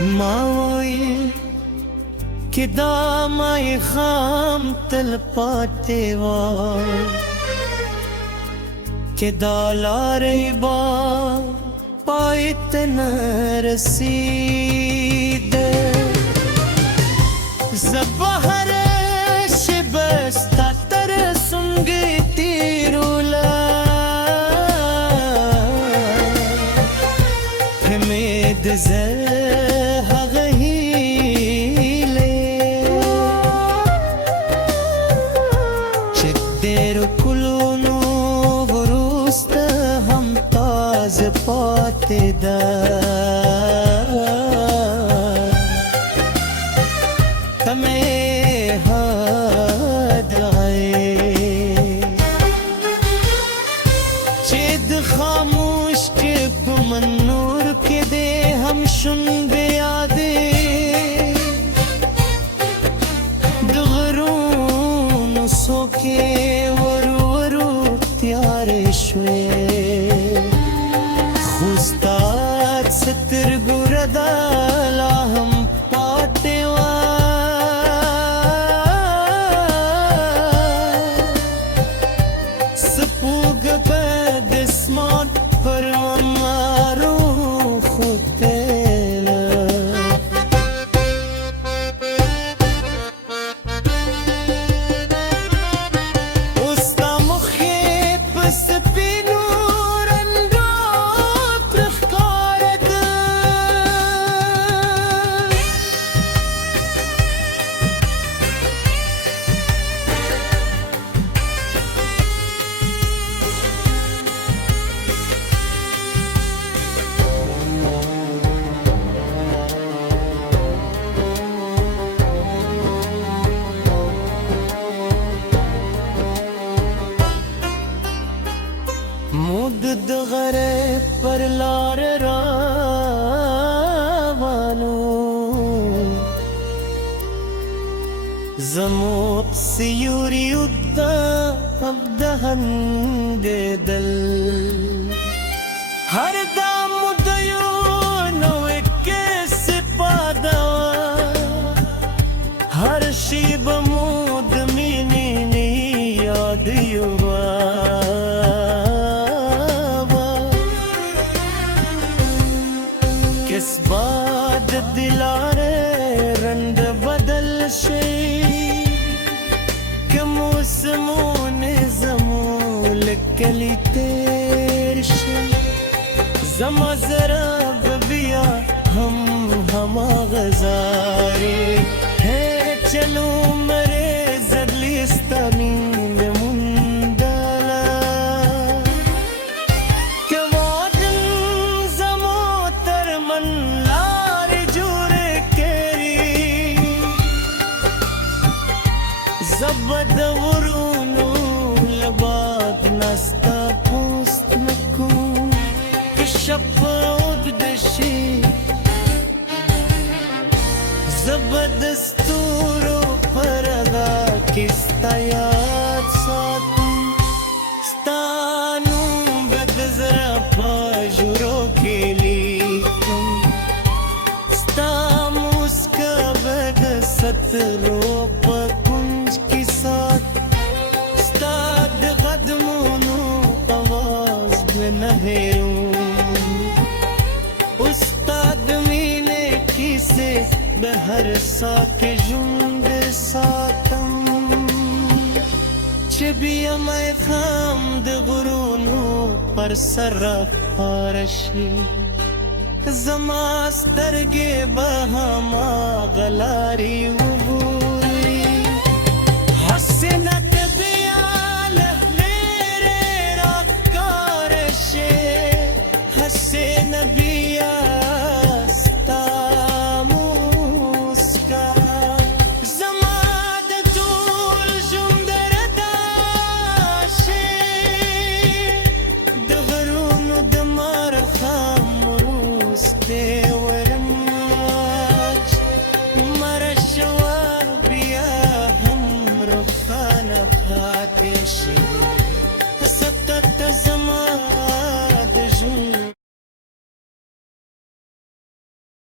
ما وایي چې دا ماښام تل پاتې وای، چې دا لارې به پای ته نه رسېده. زه به هره شېبه ستا تر سونګې تېروله، مې د زه هغه هیلې چې ډېرو کلونو وروسته هم تازه پاتې ده. ته مې چې د خاموش کې په منور کې دې هم شونډې یادې د غرونو څوکې ورو ورو تیارې شوې، خو ستا سترګو رډه لا هم پاتې وه. سپوږه به د اسمان پر منارو ختله، اوس ستا مخې په سپینو رنګو پرې ښکارېده. مود د غره پر لار روانو، زموږ سیوري اب دهندېدل، هر دم د یو نوې کیسې پاده وه، هر شی به مو د مینې یاد یوه. کس باد دلاره رنگ بدل شي، که موسمون زمول کلی تیر شي، زما زرا بیا هم غزاري ہے چلو مرے زدلیستانی زبد ورونو لباد نستا پوست نکون کشپ عود دشی، زبد ستورو پردا کستا یاد ساتم، ستانو بد زرا پاجورو کے لیکم، ستا مسکا بد سترو پکن استاد قدمونو آواز بنهرون، استاد مینه کیسه به هر ساک جنب ساتم، چه بیام ای خام د غرونو پر سر پارشی، زما سترګې به هماغه لارې وګوري. حسنت بیا له لرې راښکاره شي، حسن بیا ستا موسکا زما د ټول ژوند ردا شي، د غرونو د ماښام وروستی ورماش مړه شوه بیا هم روښانه پاتې شي.